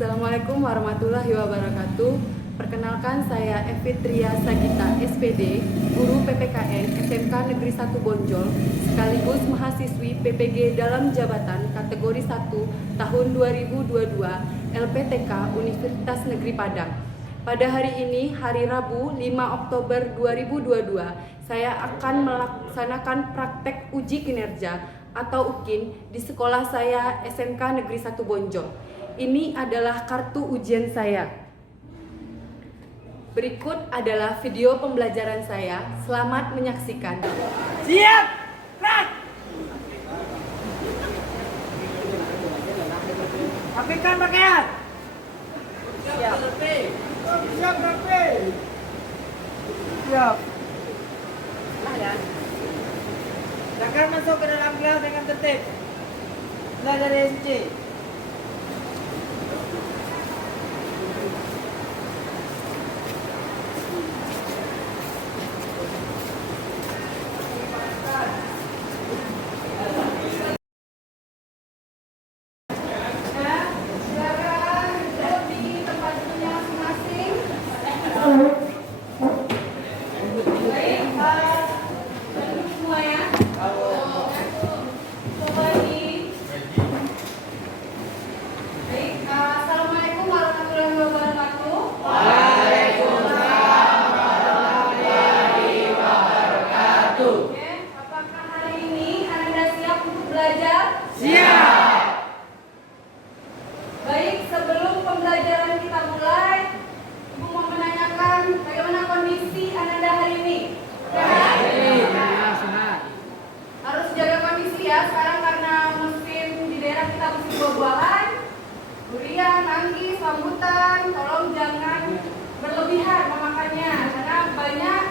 Assalamualaikum warahmatullahi wabarakatuh. Perkenalkan, saya Evitria Sagita, SPD, Guru PPKN SMK Negeri 1 Bonjol, sekaligus mahasiswi PPG dalam jabatan kategori 1 tahun 2022 LPTK Universitas Negeri Padang. Pada hari ini, hari Rabu 5 Oktober 2022, saya akan melaksanakan praktek uji kinerja atau UKIN di sekolah saya SMK Negeri 1 Bonjol. Ini adalah kartu ujian saya. Berikut adalah video pembelajaran saya. Selamat menyaksikan. Siap! Gerak! Rapikan pakaian. Siap. Siap, rapi. Siap. Silakan masuk ke dalam kelas dengan tertib. Mulai dari SC. Assalamualaikum warahmatullahi wabarakatuh. Oke, apakah hari ini Anda siap untuk belajar? Siap! Baik, sebelum pembelajaran kita mulai, Ibu mau menanyakan bagaimana kondisi Anda hari ini? Harus jaga kondisi ya, sekarang karena musim di daerah kita musim buah-buahan, durian, manggis, rambutan, tolong jangan berlebihan memakannya karena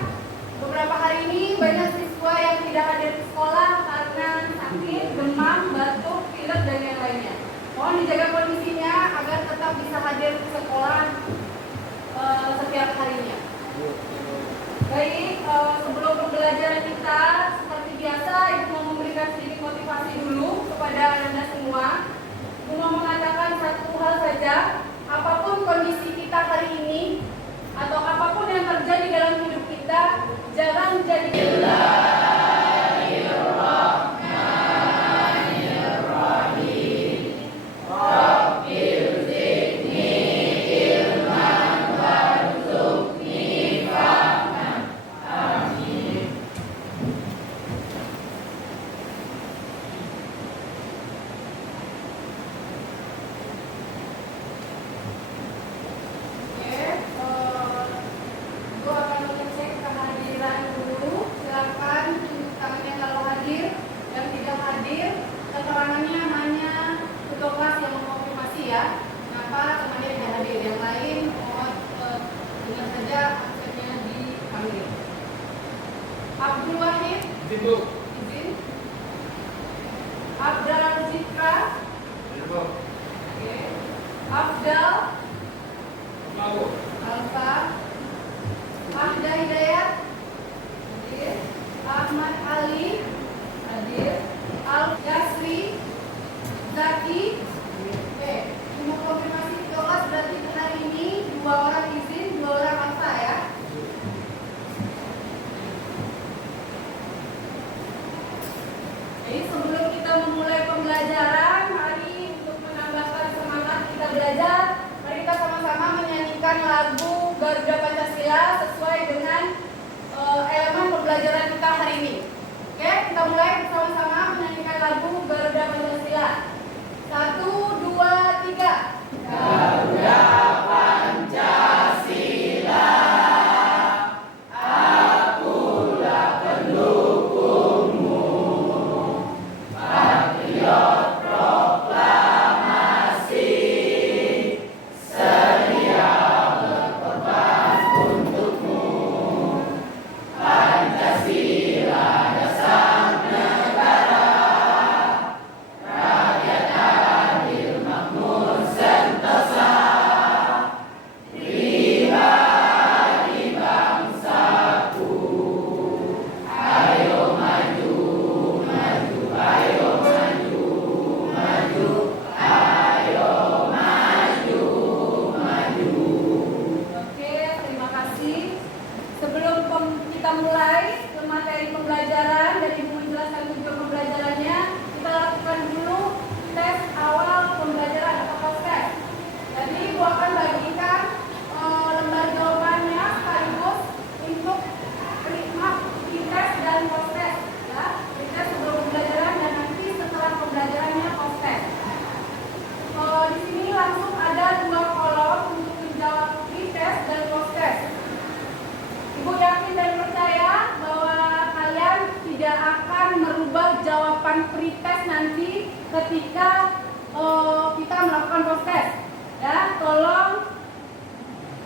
beberapa hari ini banyak siswa yang tidak hadir ke sekolah karena sakit, demam, batuk, pilek dan yang lainnya. Mohon dijaga kondisinya agar tetap bisa hadir ke sekolah setiap harinya. Baik, sebelum pembelajaran kita seperti biasa, Ibu mau memberikan sedikit motivasi dulu kepada Anda semua. Ibu mau mengatakan satu hal saja, apapun kondisi kita hari ini atau apapun yang terjadi dalam hidup kita, jangan jadi keterangannya hanya petugas yang mengonfirmasi ya. Kenapa temannya tidak hadir? Yang lain mohon dengan saja absennya dipanggil. Abdul Wahid izin. Abdal Zikra. Oke. Abdal Alfa. Ahda Hidayat hadir. Ahmad Ali hadir. Al Yasri Zaki. Oke, cuma konfirmasi di kelas berarti hari ini 2 orang izin, 2 orang alfa ya. Jadi sebelum kita memulai pembelajaran, mari untuk menambahkan semangat kita belajar, mari kita sama-sama menyanyikan lagu Garuda Pancasila sesuai dengan elemen pembelajaran kita hari ini. Oke, kita mulai bersama-sama menyanyikan lagu Garuda Pancasila. 1, 2, 3. Garuda Pancasila, akulah pendukungmu, patriot proklamasi, sedia berkorban untukmu. Pancasila dasar negara, rakyat adil makmur.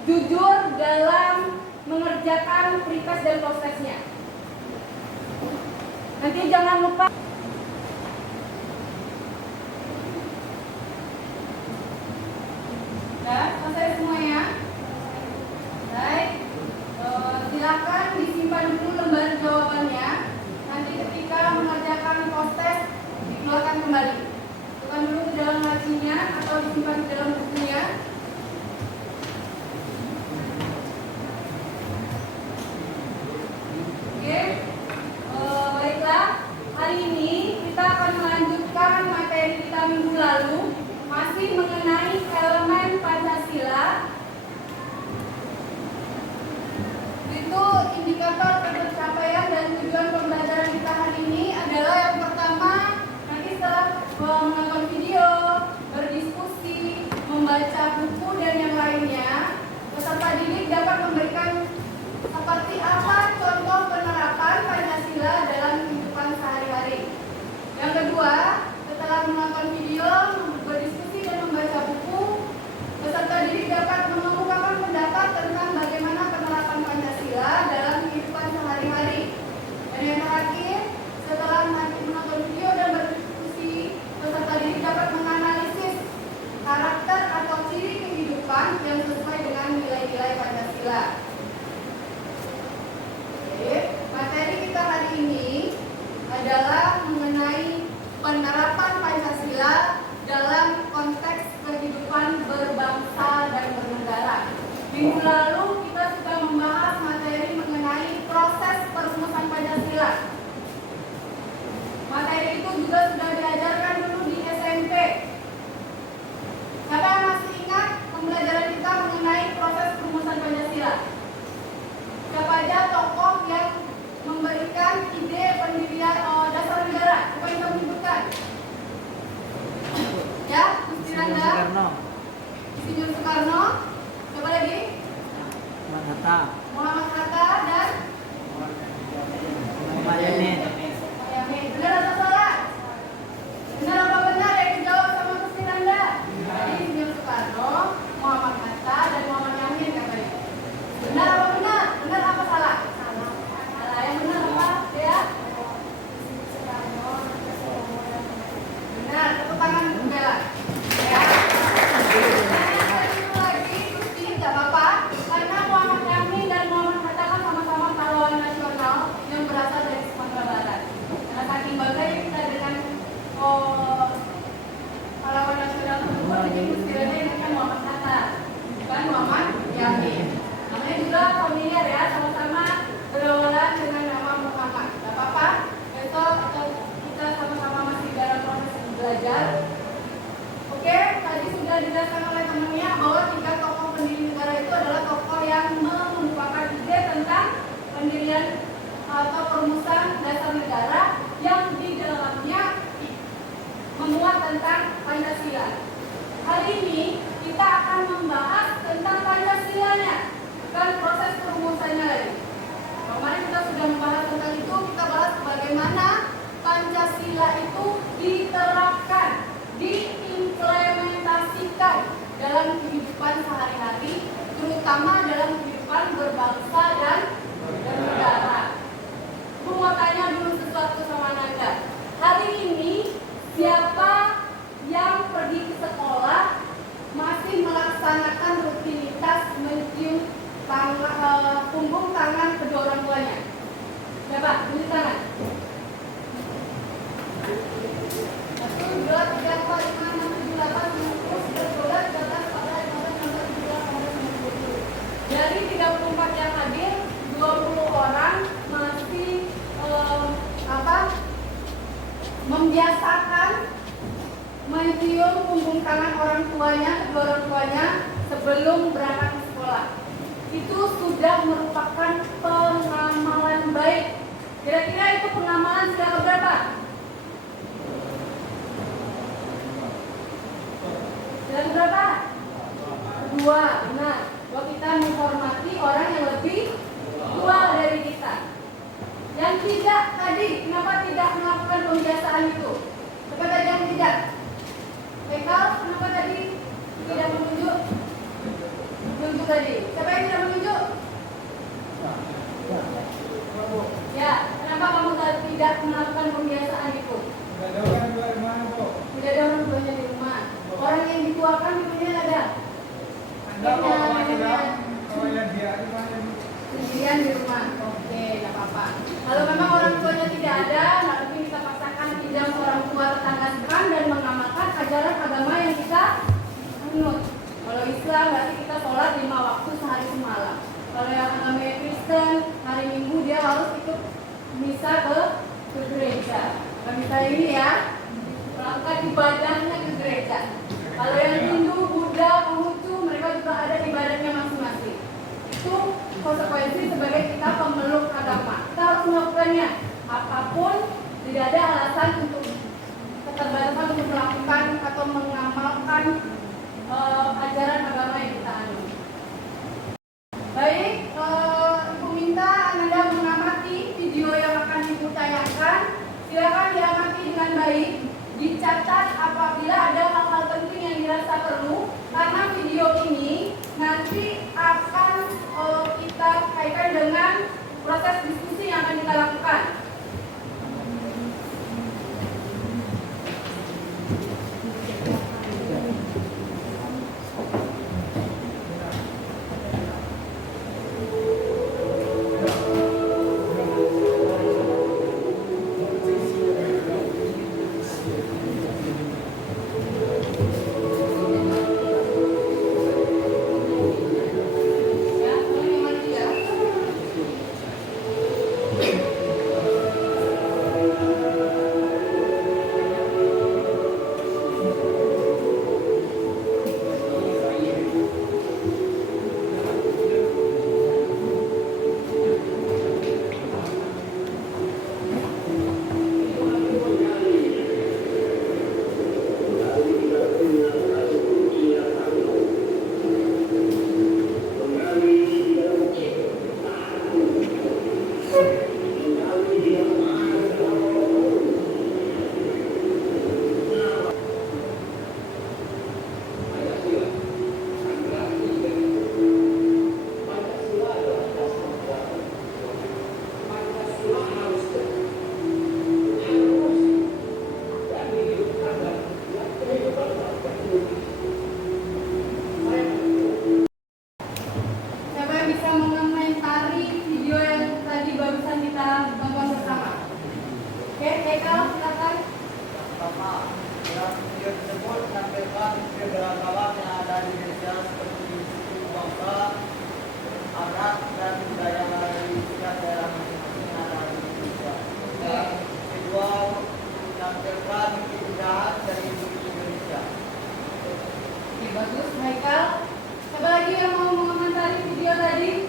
jujur dalam mengerjakan prepes dan prosesnya. Nanti jangan lupa selesai semuanya. Baik, silakan disimpan dulu lembar jawabannya. Nanti ketika mengerjakan proses dikeluarkan kembali. Bukan dulu ke dalam lacinya atau disimpan di dalam bukunya. Oke, baiklah. Hari ini kita akan melanjutkan materi kita minggu lalu, masih mengenai elemen Pancasila. Itu indikator pencapaian dan tujuan pembelajaran kita hari ini adalah yang pertama, nanti setelah menonton video, berdiskusi, membaca buku dan yang lainnya, peserta didik dapat memberikan seperti apa contoh penerapan Pancasila dalam kehidupan sehari-hari. Yang kedua, setelah menonton video, berdiskusi dan membaca buku, peserta didik dapat mengemukakan pendapat tentang bagaimana penerapan Pancasila dalam kehidupan sehari-hari. Dan yang terakhir, setelah menonton video dan berdiskusi, peserta didik dapat menganalisis karakter atau ciri kehidupan yang sesuai dengan nilai-nilai Pancasila. Oke, materi kita hari ini adalah mengenai penerapan Pancasila dalam konteks kehidupan berbangsa dan bernegara. Minggu lalu kita sudah membahas materi mengenai proses perumusan Pancasila. Materi itu juga sudah diajarkan dulu di SMP. Siapa yang masih ingat pembelajaran kita mengenai proses perumusan Pancasila? Siapa aja tokoh yang memberikan ide pendirian dasar negara? Siapa yang kita menyebutkan? Ya, Kustiranda, Insinyur Soekarno, siapa lagi? Muhammad Hatta dan Muhammad Yamin. Benar atau salah? Benar apa benar yang dijawab sama Kustiranda? Jadi Insinyur Soekarno, Muhammad Hatta dan Muhammad Yamin katanya. Benar apa benar? Benar apa salah? Salah. Yang benar apa? Ya? Benar, tepuk tangan Bella. Ya. Lagi tidak apa-apa, karena Muhammad Yamin dan Muhammad Hatta kan sama-sama pahlawan nasional yang berasal dari Sumatera Barat. Karena saking bangganya kita dengan pahlawan nasional tersebut, jadi Kustiranda ingatkan Muhammad Hatta, bukan Muhammad Yamin. Namanya juga familiar ya, sama-sama berawal dengan nama Muhammad. Gak apa-apa, besok atau kita sama-sama masih dalam proses belajar. Oke, tadi sudah dijelaskan oleh temannya bahwa 3 tokoh pendiri negara itu adalah tokoh yang mengemukakan ide tentang pendirian atau perumusan dasar negara yang di dalamnya memuat tentang Pancasila. Hari ini kita akan membahas tentang Pancasilanya dan proses perumusannya lagi. Kemarin kita sudah membahas tentang itu, kita bahas bagaimana Pancasila itu diterapkan, diimplementasikan dalam kehidupan sehari-hari, terutama dalam kehidupan berbangsa dan bernegara. Aku mau tanya dulu sesuatu sama Nanda. Hari ini siapa yang pergi ke sekolah masih melaksanakan rutinitas mencium punggung tangan kedua orang tuanya? Siapa? Tunjuk tangan. 1, 2, 3, 4, 5, 6, 7, 8, 9, 10, 11, 12, 13, 14, 15, 16, 17, 18, 19, 20. Dari 34 yang hadir, 20 orang masih membiasakan mencium punggung tangan orang tuanya, kedua orang tuanya sebelum berangkat ke sekolah. Itu sudah merupakan pengamalan baik. Kira-kira itu pengamalan sudah berapa? Sudah berapa? Kedua, benar. Bahwa kita menghormati orang yang lebih tua dari kita. Yang tidak tadi, kenapa tidak melakukan pembiasaan itu? Siapa tadi yang tidak? Bekal, kenapa tadi tidak menunjuk? Menunjuk tadi. Siapa yang tidak menunjuk? Ya, kenapa kamu tidak melakukan pembiasaan itu? Tidak ada orang tuanya di rumah. Orang yang dituakan di dunia ada. Sendirian di rumah. Oke, tidak apa-apa. Kalau memang orang tuanya tidak ada, nggak mungkin kita paksakan pinjam orang tua tetangga seberang dan mengamalkan ajaran agama yang kita anut. Kalau Islam berarti kita sholat 5 waktu sehari semalam. Kalau yang agama Kristen, hari Minggu dia harus ikut misa ke gereja. Kalau misalnya ini ya, melakukan ibadahnya ke gereja. Kalau yang Hindu, Buddha, Konghucu, mereka juga ada ibadahnya masing-masing. Itu konsekuensi sebagai kita pemeluk agama. Kita harus melakukannya. Apapun, tidak ada alasan untuk keterbatasan untuk melakukan atau mengamalkan ajaran agama yang kita anut. Baik, Ibu minta Anda mengamati video yang akan Ibu tayangkan. Silakan diamati dengan baik. Dicatat apabila ada hal-hal penting yang dirasa perlu, karena video ini nanti akan kita kaitkan dengan proses diskusi yang akan kita lakukan. Bagus, Haikal. Siapa lagi yang mau mengomentari video tadi?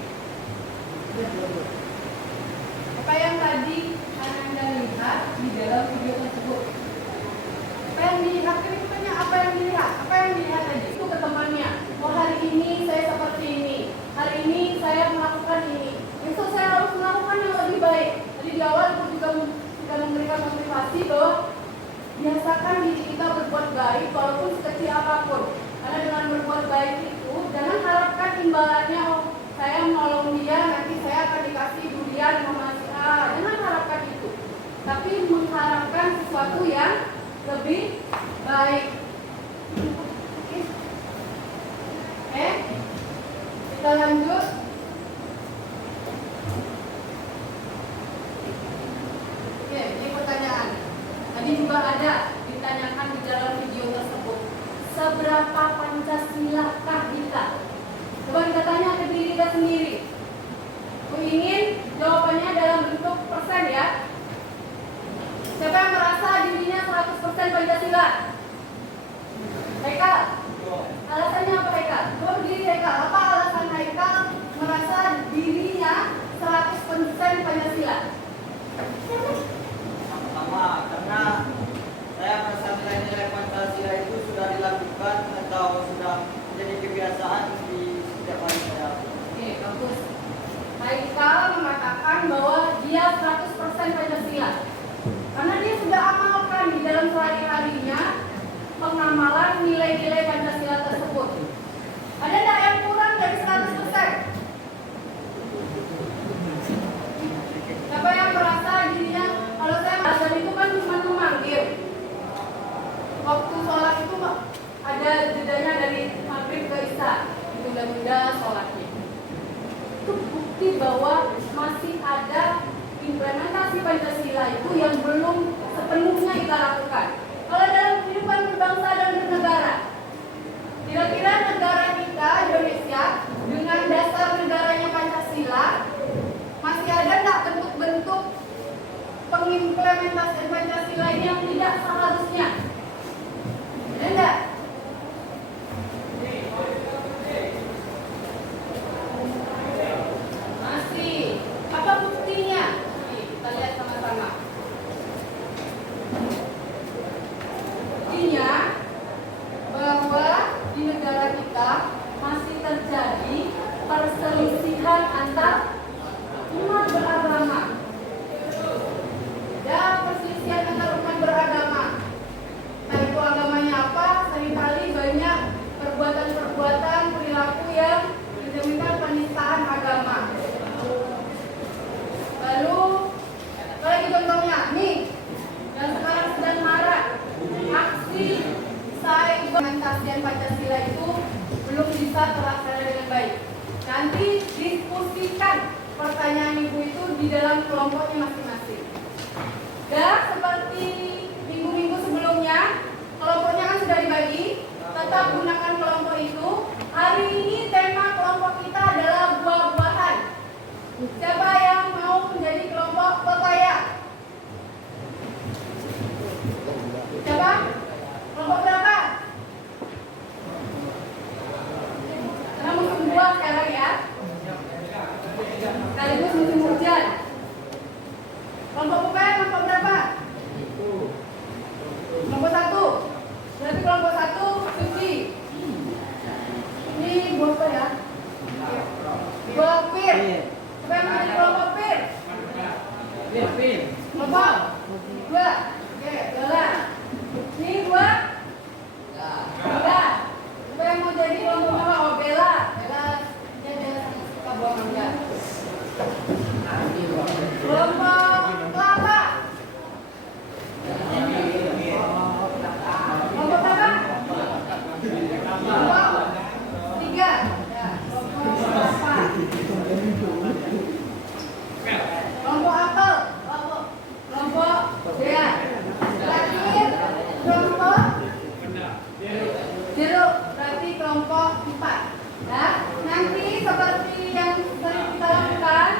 Apa yang tadi Anda lihat di dalam video tersebut? Apa yang dilihat? Ini tanya apa yang dilihat? Apa yang dilihat tadi? Itu ke temannya. Oh, hari ini saya seperti ini. Hari ini saya melakukan ini. Besok saya harus melakukan yang lebih baik. Tadi di awal aku juga sudah memberikan motivasi bahwa biasakan diri kita berbuat baik walaupun sekecil apapun. Karena dengan berbuat baik itu, jangan harapkan imbalannya, oh saya menolong dia, nanti saya akan dikasih durian sama si A. Jangan harapkan itu. Tapi mengharapkan sesuatu yang lebih baik. Oke, kita lanjut. Oke, ini pertanyaan. Tadi juga ada ditanyakan di dalam video tersebut. Seberapa Pancasilakah kita? Coba kita tanya ke diri kita sendiri. Aku ingin jawabannya dalam bentuk persen ya. Siapa yang merasa dirinya 100% Pancasila? Haikal? Alasannya apa Haikal? Coba berdiri Haikal. Apa alasan Haikal merasa dirinya 100% Pancasila? Pertama, karena saya merasa nilai-nilai Pancasila itu sudah dilakukan atau sudah menjadi kebiasaan di setiap hari saya. Oke, bagus. Haikal mengatakan bahwa dia 100% Pancasila karena dia sudah amalkan di dalam sehari-harinya pengamalan nilai-nilai Pancasila tersebut. Ada nggak yang kurang dari 100%? implementasi Pancasila itu yang belum sepenuhnya kita lakukan. Kalau dalam kehidupan berbangsa dan bernegara, kira-kira negara kita Indonesia dengan dasar negaranya Pancasila masih ada nggak bentuk-bentuk pengimplementasian Pancasila ini yang tidak seharusnya? Ada nggak? Masih. Apa buktinya? Nih, kita lihat sama-sama. Buktinya bahwa di negara kita masih terjadi perselisihan antar umat beragama. Ya, perselisihan antar umat beragama. Nah, itu agamanya apa? Seringkali banyak perbuatan-perbuatan perilaku yang mencerminkan penistaan agama. Lalu, lagi contohnya, nih, yang sekarang sedang marak, aksi implementasian Pancasila itu belum bisa terlaksana dengan baik. Nanti diskusikan pertanyaan ibu itu di dalam kelompoknya masing-masing. Dan seperti minggu-minggu sebelumnya, kelompoknya kan sudah dibagi, tetap gunakan kelompok itu. Hari ini tema kelompok kita adalah buah-buahan. Siapa yang mau menjadi kelompok pepaya? Siapa? Kelompok berapa? Karena musim buah sekarang ya. Sekaligus musim hujan. Kelompok pepaya kelompok berapa? Kelompok 1. Berarti kelompok 1 suci. Ini buah apa ya? Buah pir. Siapa yang menjadi kelompok pir? Kelompok 2. Oke, Bella. Ini 2. Bella. Siapa yang mau jadi kelompok berapa? Oh, Bella. Bella suka buah mangga. Kelompok kelapa. Kelompok berapa? Kelompok 3. Ya, kelompok kelapa. Kelompok apel. Kelompok dea. Terakhir kelompok jeruk. Berarti kelompok 4. Ya, nanti seperti yang sering kita lakukan,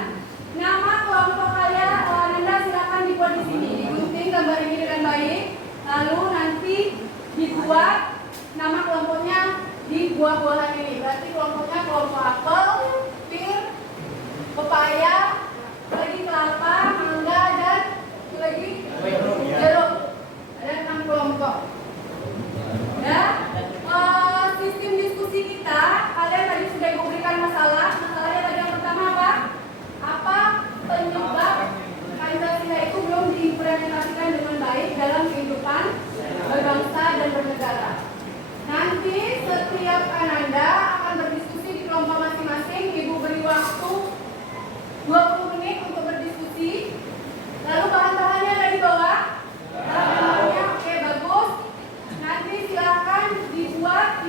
nama kelompok kalian Anda silakan dibuat di sini, digunting gambar ini dengan baik. Lalu nanti dibuat nama kelompoknya di buah-buahan ini. Berarti kelompoknya kelompok apel, pir, pepaya, lagi kelapa, mangga, dan lagi jeruk. Ada 6 kelompok. Ya, sistem diskusi kita, kalian tadi sudah ibu berikan masalah. Masalahnya tadi yang pertama apa? Apa penyebab Pancasila itu belum diimplementasikan dengan baik dalam kehidupan berbangsa dan bernegara. Nanti setiap Ananda akan berdiskusi di kelompok masing-masing. Ibu beri waktu 20 menit untuk berdiskusi. Lalu bahan-bahannya ada di bawah. Bahan-bahannya oke, bagus. Nanti silakan dibuat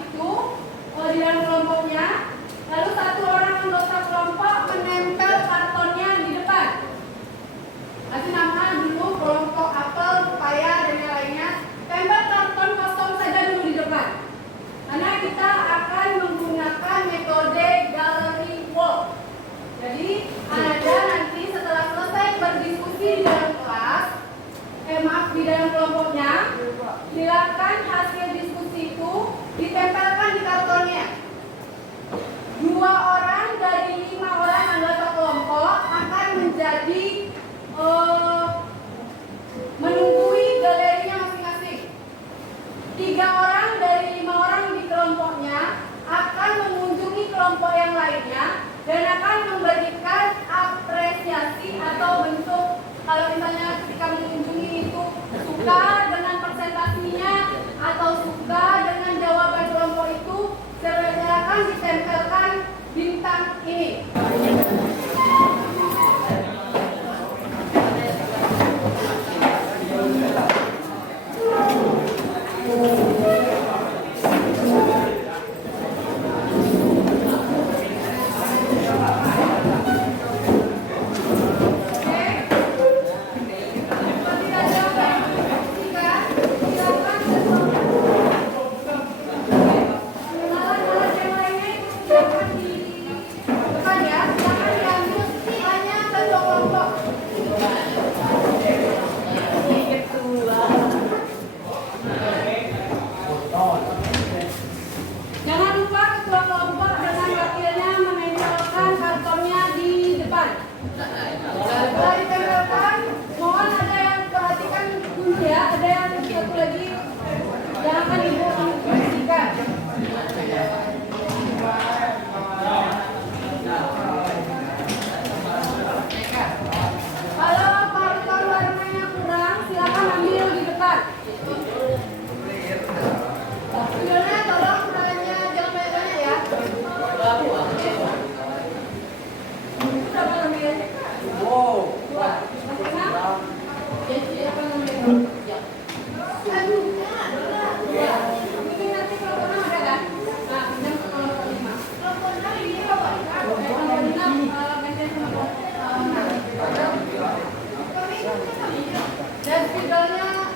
Dan spidolnya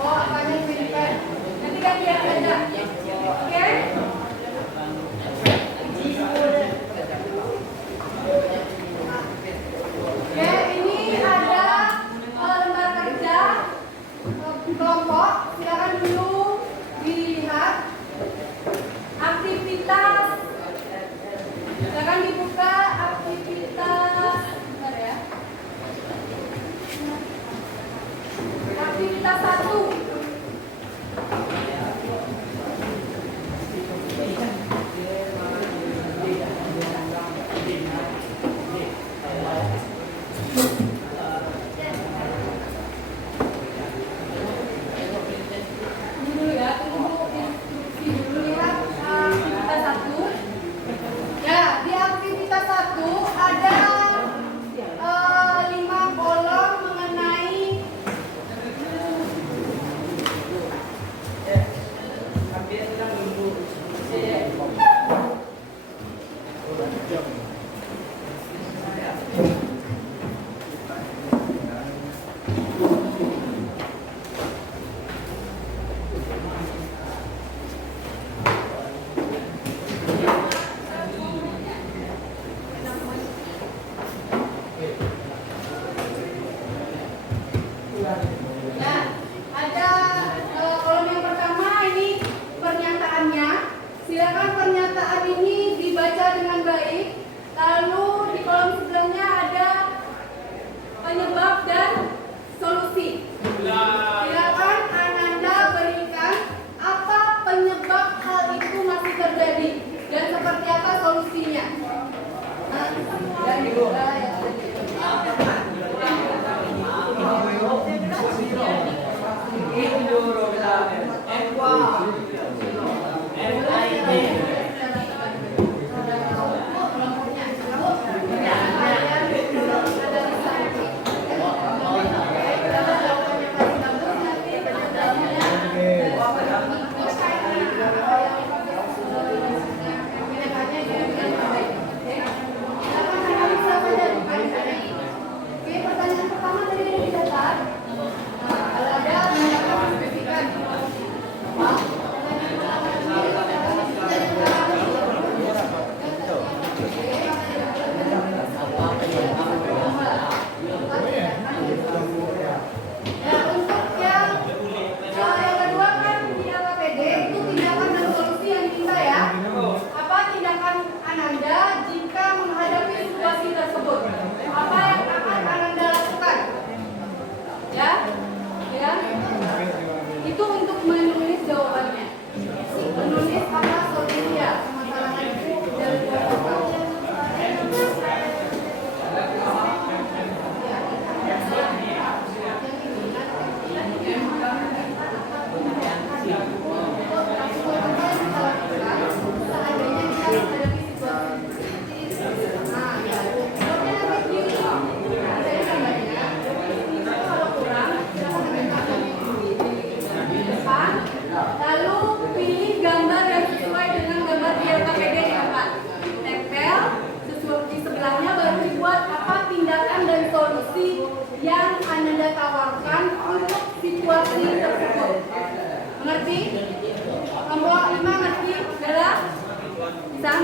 oh apanya spidol nanti gantian aja oke. Oke, ini ada lembar kerja kelompok. Silakan dulu dilihat aktivitas. Silakan dibuka aktivitas. Bentar ya. Aktivitas 1.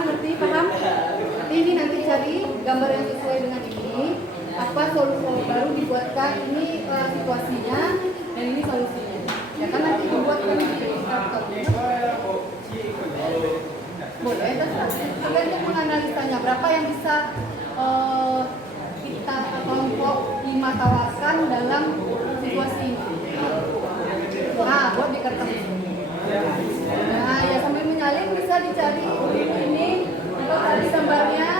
Mengerti, paham? Ini nanti cari gambar yang sesuai dengan ini. Apa solusi baru dibuatkan ini situasinya dan ini solusinya. Ya kan nanti dibuatkan di indikator. Boleh, terserah. Tergantung menganalisanya berapa yang bisa kita kelompok 5 tawarkan dalam situasi ini. Nah, buat di kertas. Nah, ya sambil menyalin bisa dicari ini atau tadi gambarnya,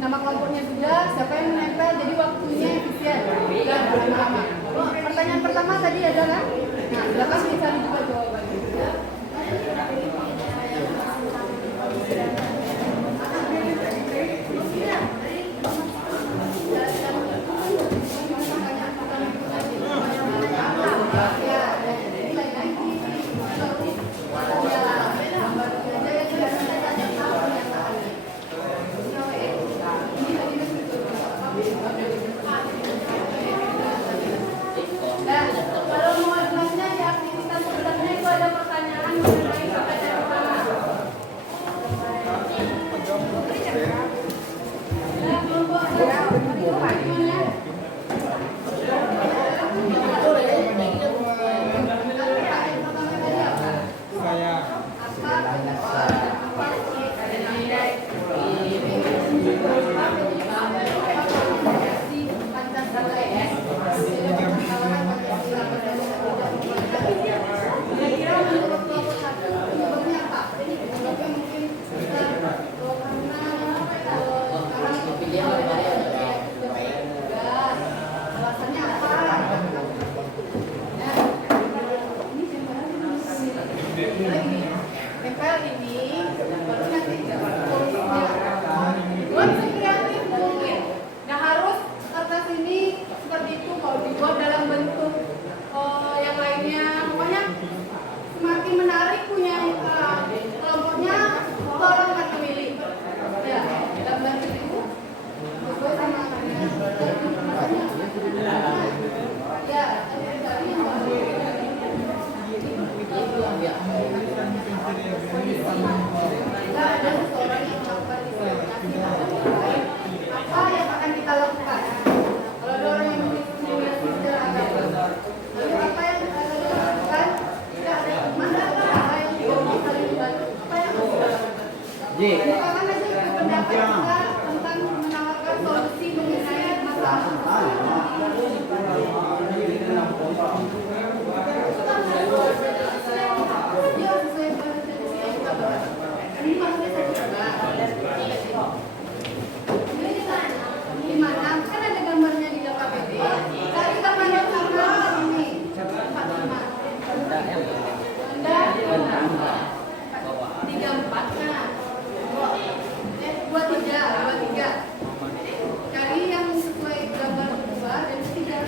nama kelompoknya sudah, siapa yang menempel, jadi waktunya efisien, dan lama-lama. Pertanyaan pertama tadi ada kan? Nah, silakan dicari juga jawabannya. saya. Tempel ini baru nanti tulisnya buat sekreatif mungkin. Nah harus kertas ini seperti itu kalau dibuat dalam bentuk yang lainnya, pokoknya semakin menarik punya kelompoknya tolong kata milih ya dalam bentuk itu sesuai sama ya ada seseorang yang melakukan diskriminasi apa yang akan kita lakukan kalau ada orang yang mendiskriminasi secara agama lalu apa yang akan kita lakukan tidak ada mana apa yang kita saling membantu apa yang harus kita lakukan bukakan aja ke pendapat kita tentang menawarkan solusi mengenai masalah gimana? Kan ada gambarnya di KPD. Cari gambar yang sama ini. 34 nah. 23. Cari yang sesuai gambar kedua dan ketiga.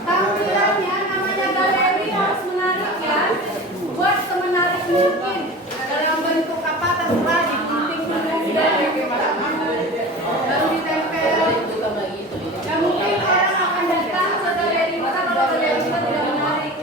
Tampilannya namanya galeri harus menarik ya. Buat semenarik mungkin. Dalam bentuk apa terserah digunting baru ditempel. Ya mungkin orang akan datang ke galeri kita kalau galeri kita tidak menarik.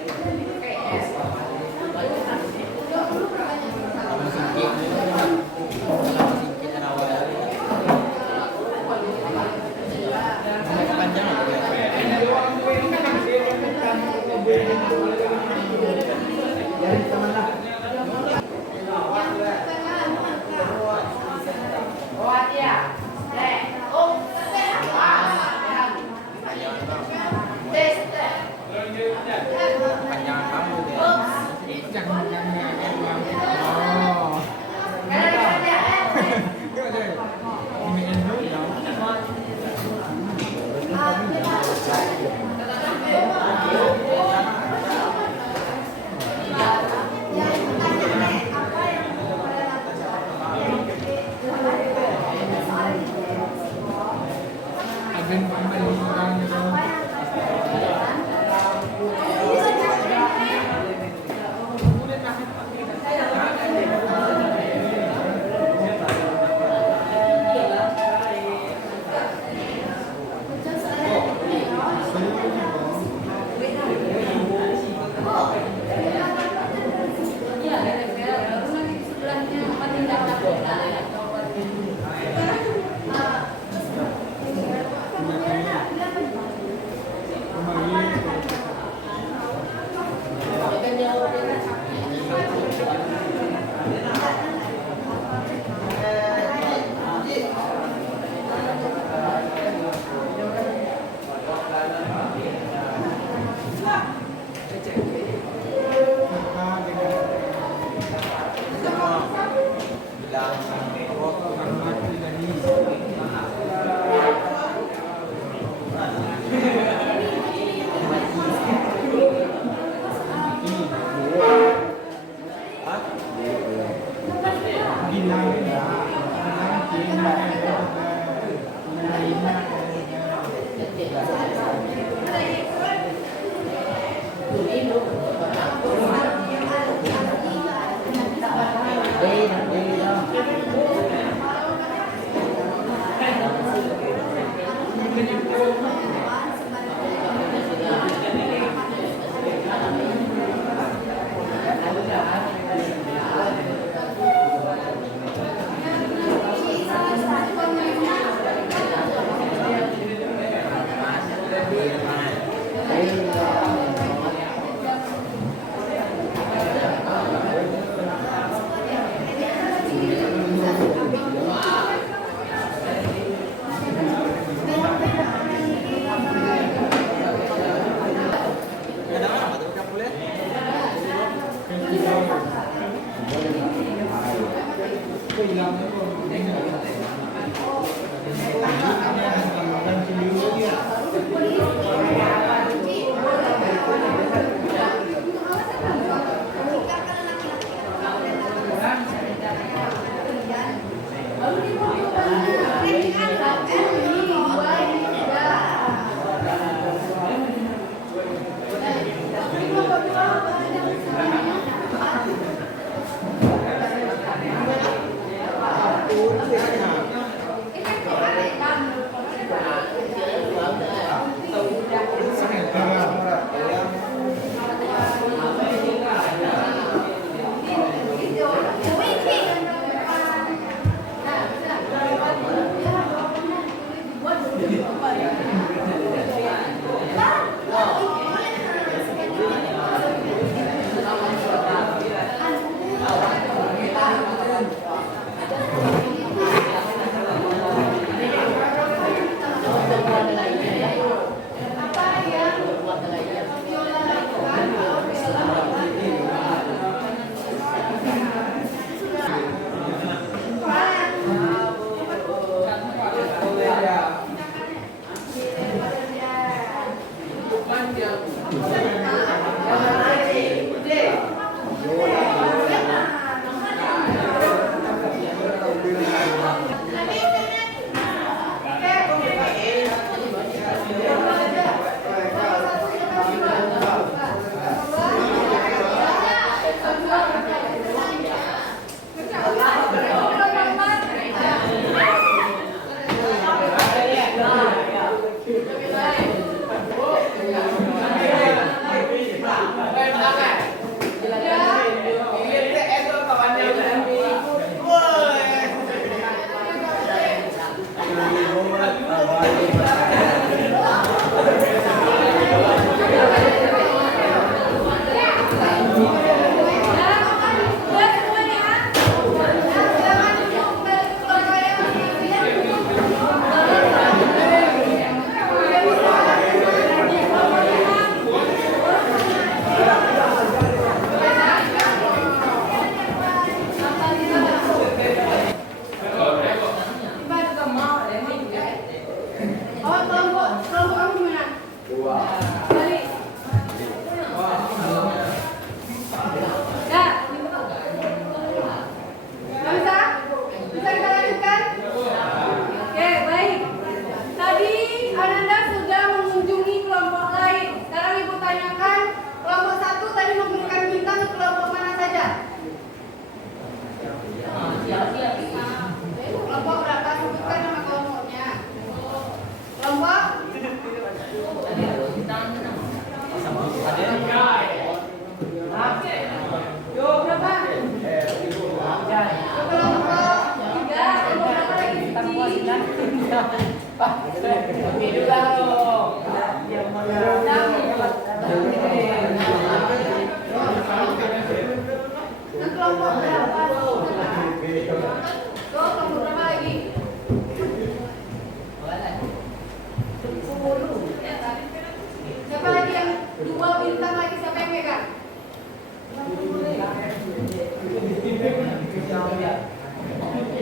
Siapa lagi yang 2 bintang lagi, siapa yang pegang?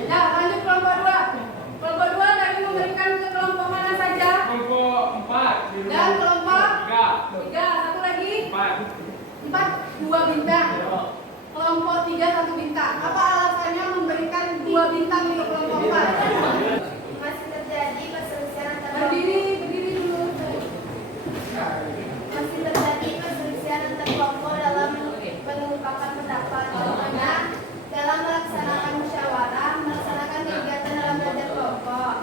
Nah, lanjut kelompok 2. Kelompok 2 tadi memberikan ke kelompok mana saja? Kelompok 4. Dan kelompok 3. 3, satu lagi? 4. 2 bintang. Kelompok 3 1 bintang. Apa alasannya memberikan 2 bintang untuk kelompok 4? Masih terjadi perselisihan antar Berdiri dulu. masih terjadi perselisihan antar kelompok dalam mengungkapkan pendapat. Contohnya dalam melaksanakan musyawarah, melaksanakan kegiatan dalam belajar kelompok,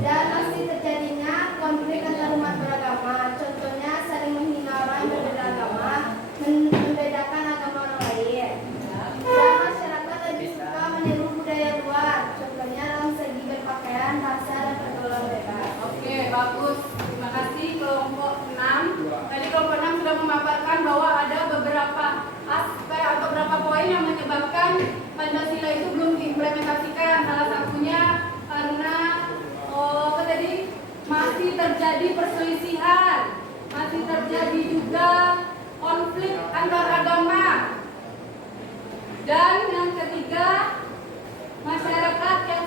dan masih terjadinya konflik antar umat beragama. Contohnya saling menghina orang berbeda agama, membedakan agama orang lain. Dan masyarakat lebih suka meniru budaya luar. Contohnya dalam segi berpakaian, bahasa, dan pergaulan bebas. Oke, bagus. Terima kasih kelompok 6. Tadi kelompok 6 sudah memaparkan bahwa ada beberapa aspek atau beberapa poin yang menyebabkan Pancasila itu belum diimplementasikan. Salah satunya karena apa tadi? Masih terjadi perselisihan, masih terjadi juga konflik antar agama. Dan yang ketiga, masyarakat yang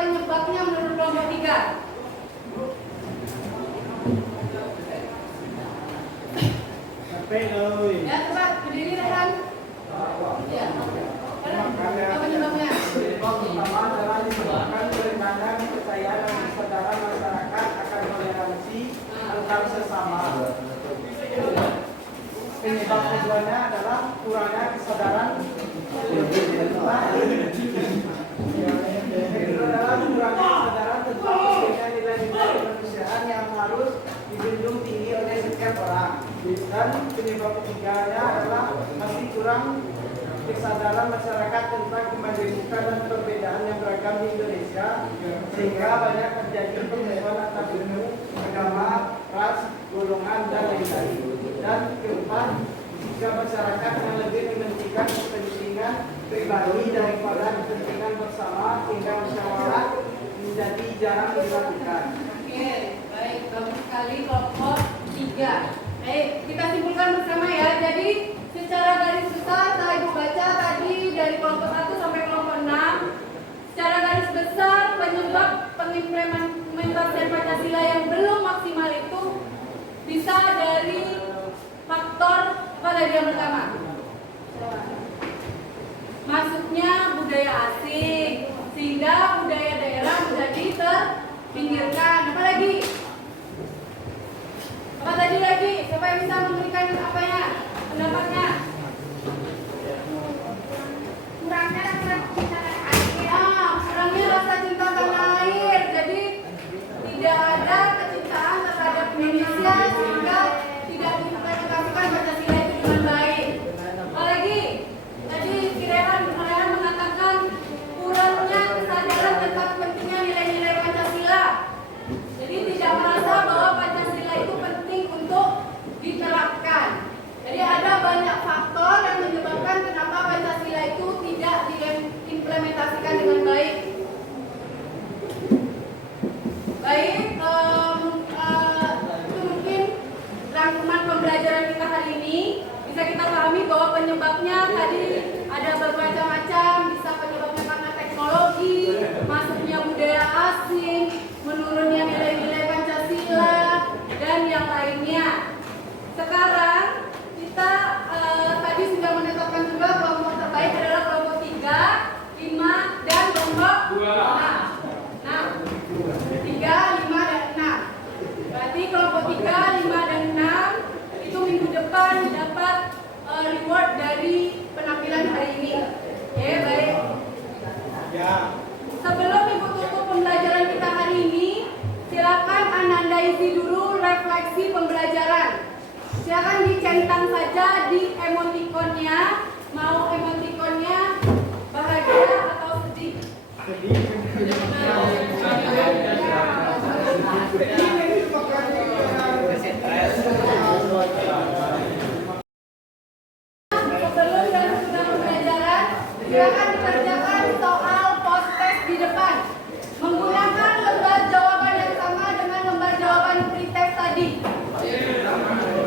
penyebabnya menurut kelompok 3? Ya, cepat berdiri Rehan. Ya. Apa penyebabnya? Penyebab utama adalah disebabkan kerendahan kepercayaan dan kesadaran masyarakat akan toleransi antar sesama. Penyebab keduanya adalah kurangnya kesadaran tentang pentingnya nilai-nilai kemanusiaan yang harus dijunjung tinggi oleh setiap orang. Dan penyebab ketiganya adalah masih kurang kesadaran masyarakat tentang kemajemukan dan perbedaan yang beragam di Indonesia, sehingga banyak terjadi permusuhan antar suku, agama, ras, golongan, dan lain-lain. Dan keempat, jika masyarakat yang lebih mementingkan kepentingan pribadi daripada kepentingan bersama, hingga musyawarah menjadi jarang dilakukan. Oke, baik, bagus sekali kelompok 3. Baik, kita simpulkan bersama ya. Jadi secara garis besar saya ibu baca tadi dari kelompok 1 sampai kelompok 6. Secara garis besar penyebab pengimplementasian Pancasila yang belum maksimal itu bisa dari faktor apa tadi yang pertama? Masuknya budaya asing sehingga budaya daerah menjadi terpinggirkan. Apa lagi? Apa tadi lagi? Siapa yang bisa memberikan apanya? Pendapatnya? Kurangnya rasa cinta tanah air. Kurangnya rasa cinta tanah air. Jadi tidak ada kecintaan terhadap Indonesia sehingga tidak diimplementasikan Pancasila itu dengan baik. Apalagi tadi Rehan mengatakan kurangnya kesadaran tentang pentingnya nilai-nilai Pancasila. Jadi tidak merasa bahwa Pancasila itu penting untuk diterapkan. Jadi ada banyak faktor yang menyebabkan kenapa Pancasila itu tidak diimplementasikan dengan baik. Baik, itu mungkin rangkuman pembelajaran kita hari ini. Bisa kita pahami bahwa penyebabnya tadi ada bermacam-macam. Bisa penyebabnya karena teknologi, masuknya budaya asing, menurunnya nilai-nilai Pancasila, dan yang lainnya. Sekarang kita tadi sudah menetapkan juga kelompok terbaik adalah kelompok 3, 5, dan kelompok 6. Nah, 3, 5, dan 6. Berarti kelompok 3, 5, dan 6 itu minggu depan dapat reward dari penampilan hari ini. Oke, baik. Ya. Sebelum ibu tutup pembelajaran kita hari ini, silakan Ananda isi dulu refleksi pembelajaran. Silakan dicentang saja di emotikonnya, mau emotikonnya bahagia atau sedih. Sebelum dan sesudah pembelajaran, silakan dikerjakan soal post-test di depan. Menggunakan lembar jawaban yang sama dengan lembar jawaban pretest tadi.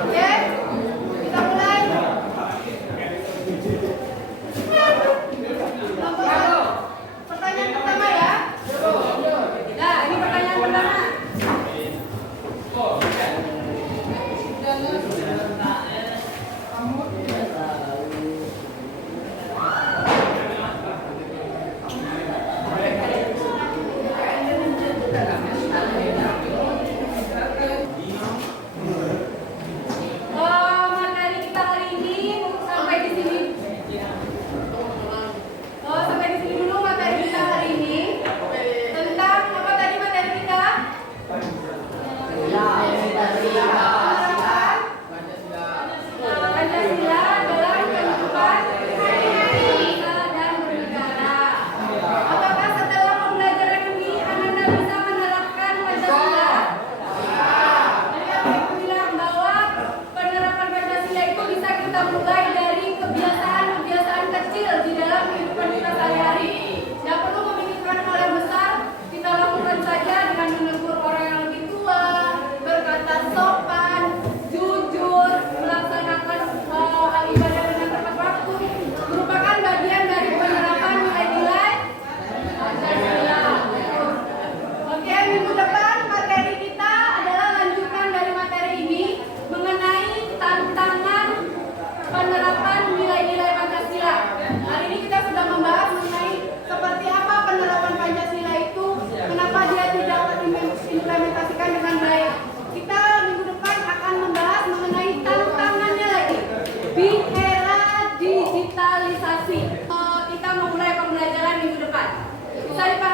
Oke? Kita mulai. Kelompok satu. Pertanyaan pertama ya. Nah, ini pertanyaan pertama. Bisa dipahami